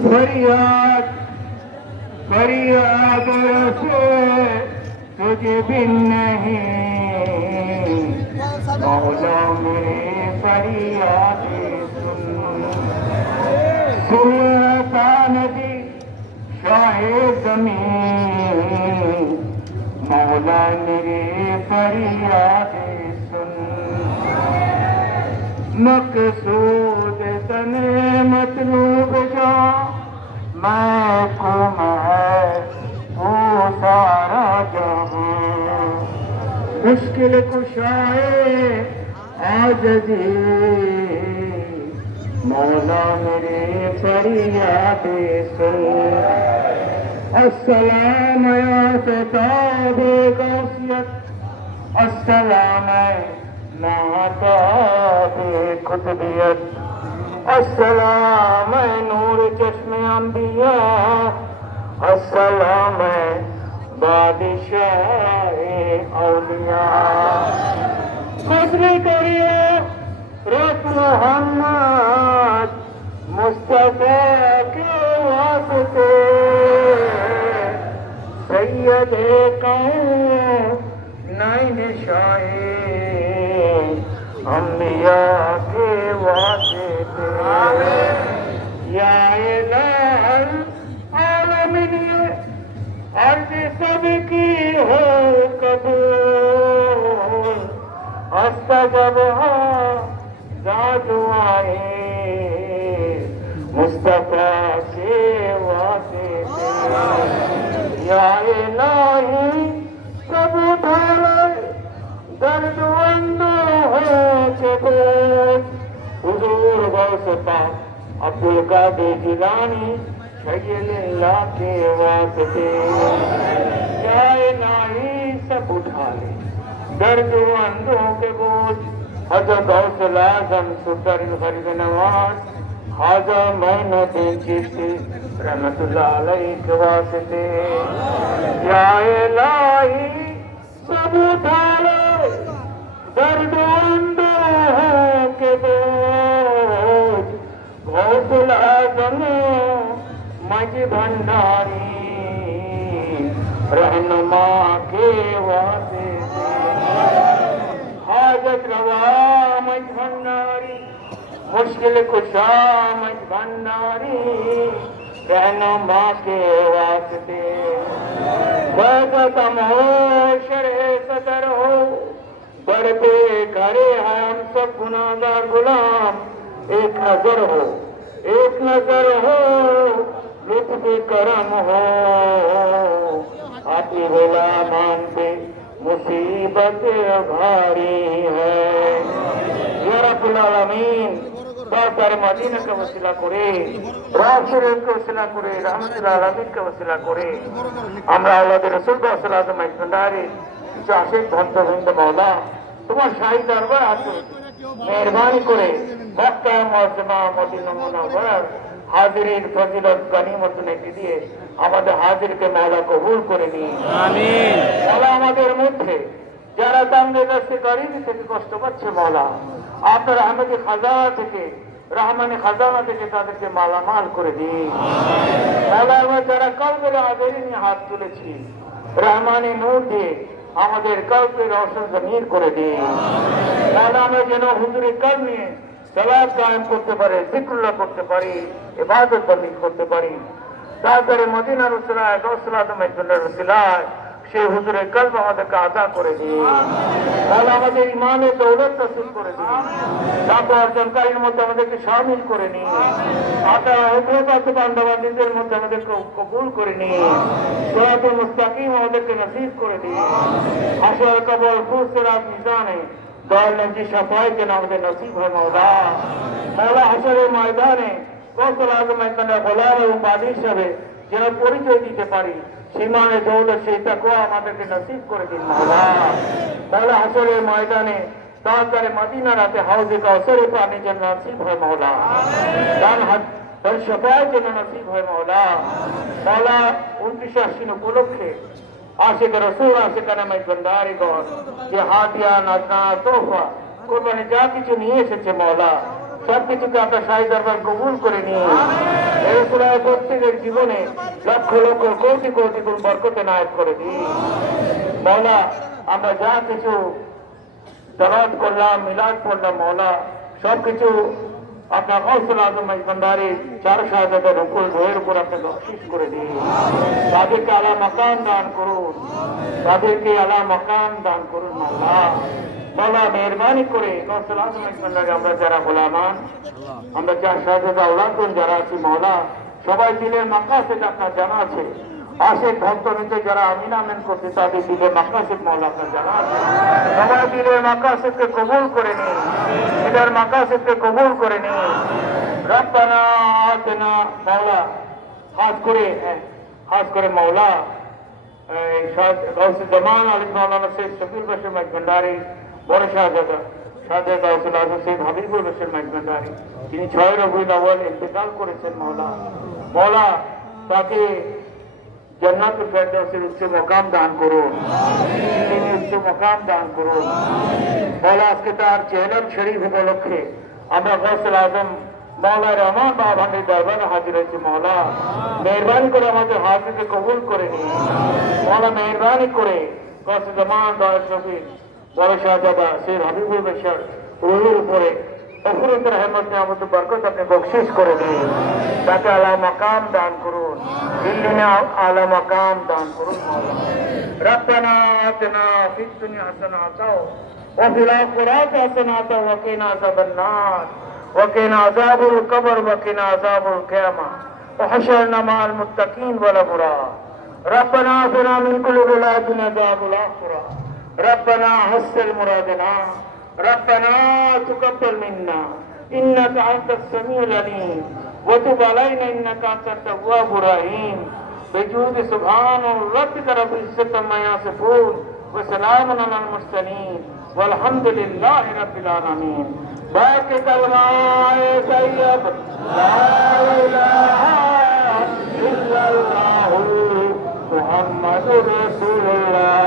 फरियाद फरियाद से तुझे भी नहीं। मौला मेरे फरियाद सुन। सुल्तान दी शाहे ज़मीन। मौला मेरे फरियाद सुन। मकसूद अस्सलाम नाताब खुतबियत। अस्सलाम नूर चश्मे अंबिया। अस्सलाम बादशाह أولياء قدر كريم رسول محمد مصطفى کے واسطے سید قوم نائن شاعر انبیاء मुस्तफ़ा के वास्ते या इलाही सब ढाले दर्द अंदो हो बोझ हुजूर गौसता, अब्दुल कादिर जिलानी शैला के वास्ते या इलाही सब उठा ले दर्द अंधों के बोझ। हज़रत गौसल आज़म सुल्तान फरीद नवाज़। खाजा मैंने थी रहमतुल्लाह के वास्ते। या इलाही सब उठा दर्द अंधों के बोझ। मज भंडारी। रहनुमा के वास्ते। हाजत रवा भंडारी। मुश्किल कुशा मज भंडारी रहनुमा के वास्ते। बदतम हो शरे सदर हो। बढ़ते करे हम सब गुनागार गुलाम। एक नज़र हो, एक नज़र हो। लुत्फ करम हो। आपकी बोला मानते मुसीबत भारी है আলমিন, দরবারে মদিনাকে করে, রাসুলকে ওসিলা করে রাসুল আলমিনকে করে, আমরা আল্লাহ রসুল রাসুল আজম একজনারে চাষের ভক্ত বৃন্দ মৌলা তোমার শাহী দরবার মেহরবানি করে মক্কা মজমা মদিনা মোনাবার হাজিরিন ফজিলত গনিমত নেকি দিয়ে আমাদের হাজিরকে মাওলা কবুল করে নিয়ে আমিন। মাওলা আমাদের মধ্যে যারা দাঙ্গে দস্তে গরিব থেকে কষ্ট পাচ্ছে মাওলা আপনার আহমেদি খাজানা থেকে রহমানি খাজানা থেকে তাদেরকে মালামাল করে দিন মাওলা আমরা যারা কলবের আদেরি নিয়ে হাত তুলেছি রহমানি নূর দিয়ে আমাদের কল্পে রোশন জমির করে দিন মাওলা আমরা যেন হুজুরের কল নিয়ে সলাদ কায়েম করতে পারে, জিক্রুল্লাহ করতে পারি, ইবাদত বন্দি করতে পারি। তারপরে মদিনার রসুলায় মেজুল্লাহ রসুলায়, সেই হুজুরের কল্প আমাদেরকে আদা করে দিন। তাহলে আমাদের ইমানে দৌলত নসিব করে দিন। তারপর অর্জনকারীর মধ্যে আমাদেরকে সামিল করে নিন। আপনার অগ্রগত বান্ধবান্ধীদের মধ্যে আমাদেরকে কবুল করে নিন। সোয়াত মুস্তাকিম আমাদেরকে নসিব করে দিন। আসর কবর ফুসরাত মিজানে দয়াল নজি সাফাই যেন আমাদের হাসরের ময়দানে কৌশল আজম এখানে গোলাম এবং বাদী যেন পরিচয় দিতে পারি সীমানে দৌলত সেই তাকুয়া আমাদেরকে নসিব করে দিন মৌলা হাসরের ময়দানে তারপরে মদিনা রাতে হাউজে কাউসরে পানি যেন নসিব হয় মৌলা তার হাত, তার সবাই যেন নসিব হয় মৌলা মৌলা উনত্রিশ আশ্বিন উপলক্ষে রসুল আশিক নামে গন্ধারি গণ যে হাতিয়া নাজনা তোফা কোরবানি যা কিছু নিয়ে এসেছে মৌলা সব কিছুকে আপনার শাহী দরবার কবুল করে নিয়ে সুরায় প্রত্যেকের জীবনে লক্ষ লক্ষ কোটি কোটি গুণ বরকতে নায়ক করে দিই মৌলা আমরা যা কিছু দরাজ করলাম মিলাদ পড়লাম মৌলা সবকিছু আপনার কৌশল আজম মজবন্দারি চার শাহজাদের উপর বইয়ের উপর আপনি বকশিস করে দিন। তাদেরকে আলা মকান দান করুন। তাদেরকে আলা মকান দান করুন মৌলা মেহরবানি করে আমরা যারা গোলামান, আমরা চার শাহজাদা ওলাদুন যারা আছি মৌলা সবাই দিলের মাকাসেদ আপনার জানা আছে আশেখ ভক্তবৃন্দ যারা আমিন আমিন করছে তাদের দিলের মাকাসেদ মৌলা আপনার জানা সবাই দিলের মাকাসেদকে কবুল করে নিন। দিলের মাকাসেদকে কবুল করে নিন। রব্বানা আতেনা মৌলা খাস করে হ্যাঁ, করে মৌলানা মজগন্ডারি তিনি ছয় রবিউল আউয়াল ইন্তেকাল করেছেন মৌলা মৌলা তাকে জান্নাতুল ফেরদাউসের উচ্চ মকাম দান করুন। তিনি উচ্চ মকাম দান করুন। মৌলা আজকে তার চেহলাম শরীফ উপলক্ষে আমরা গৌসুল আজম মৌলা রহমান বাবা ভান্ডির দরবারে হাজির হয়েছি মৌলা মেহরবানি করে আমাদের হাজিরকে কবুল করে নিন। মৌলা মেহরবানি করে গৌসুল জামান দয়াল শফিক, বড় শাহজাদা, শের হাবিবুল বেশার রুহের উপরে অফুরত রহমত আমাদের বরকত আপনি বকশিস করে দিন তাকে আলা মাকাম দান করুন দিল্লিনে আলা মাকাম দান করুন মৌলা ربنا آتنا في الدنيا حسنة وفي الآخرة حسنة وقنا عذاب النار وقنا عذاب القبر وقنا عذاب القيامة وحشرنا مع المتقين والأبرار ربنا آتنا من كل بلادنا عذاب الآخرة ربنا حسن مرادنا ربنا تقبل منا. إنك أنت السميع العليم. وتب علينا إنك أنت التواب الرحيم. بجود سبحان ربك رب العزة عما يصفون وسلام على المرسلين. والحمد لله رب العالمين. باقي يا سيد. لا إله إلا الله محمد رسول الله.